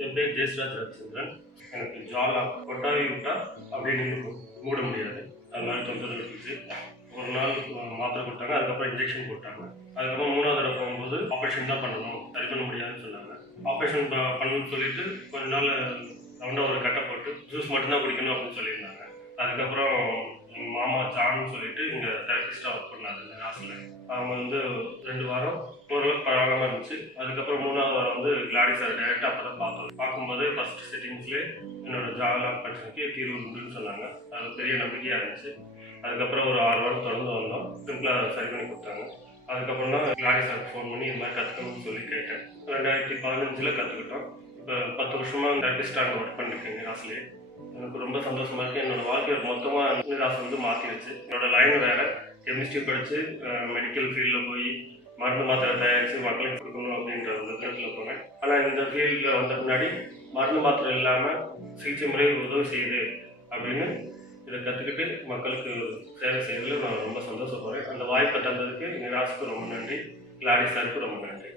என் பேர் ஜெயஸ்ராஜ் ரவிச்சந்திரன். எனக்கு ஜாலா கொட்டாவி விட்டா அப்படின்னு மூட முடியாது. அது மாதிரி தொந்தரவு இருந்துச்சு ஒரு நாள் மாத்திரை கொடுத்தாங்க அதுக்கப்புறம் இன்ஜெக்ஷன் போட்டாங்க. அதுக்கப்புறம் மூணாவது தடவை போகும்போது ஆப்ரேஷன் தான் பண்ணணும். சரி பண்ண முடியாதுன்னு சொன்னாங்க. ஆப்ரேஷன் பண்ணணும்னு சொல்லிட்டு கொஞ்ச நாள் ரவுண்டாக ஒரு கட்டை போட்டு ஜூஸ் மட்டும்தான் குடிக்கணும் அப்படின்னு சொல்லியிருந்தாங்க. அதுக்கப்புறம் மாமா ஜான்னு சொல்லிட்டு இங்கே தெரபிஸ்டாக ஒர்க் பண்ணாரு ஹாஸ்டலில் அவங்க வந்து ரெண்டு வாரம் ஓரளவுக்கு பழகமாக இருந்துச்சு அதுக்கப்புறம் மூணாவது வாரம் வந்து கிளாடி சார் டேரெக்டாக அப்போ தான் பார்த்தோம். பார்க்கும்போது ஃபர்ஸ்ட் செட்டிங்ஸ்லேயே என்னோட ஜாலாம் பிரச்சனைக்கு தீர்வு உண்டுன்னு சொன்னாங்க. அது பெரிய நம்பிக்கையாக இருந்துச்சு. அதுக்கப்புறம் ஒரு ஆறு வாரம் தொடர்ந்து வந்தோம். சிம்பிளாக சரி பண்ணி கொடுத்தாங்க. அதுக்கப்புறம் தான் கிளாடி சார் ஃபோன் பண்ணி இது மாதிரி கற்றுக்கணும்னு சொல்லி கேட்டேன். ரெண்டாயிரத்தி பதினஞ்சில் கற்றுக்கிட்டோம் இப்போ பத்து வருஷமாக தெரபிஸ்டாக ஒர்க் பண்ணிருக்கேங்க ஹாஸ்டலே எனக்கு ரொம்ப சந்தோஷமா இருக்கு. என்னோட வாழ்க்கையை மொத்தமாக நிராசை வந்து மாற்றிடுச்சு என்னோட லைன் வேற. கெமிஸ்ட்ரி படித்து மெடிக்கல் ஃபீல்டில் போய் மருந்து மாத்திரை தயாரித்து மக்களுக்கு கொடுக்கணும் அப்படின்ற ஒரு விதத்தில் போனேன் ஆனால் இந்த ஃபீல்டில் வந்த பின்னாடி மருந்து மாத்திரை இல்லாமல் சிகிச்சை முறை உதவி செய்யுது அப்படின்னு இதை கற்றுக்கிட்டு மக்களுக்கு சேவை செய்யறதுல நான் ரொம்ப சந்தோஷப்படுறேன். அந்த வாய்ப்பை தந்ததுக்கு நிராசுக்கு ரொம்ப நன்றி. கிளாடி சாருக்கு ரொம்ப நன்றி.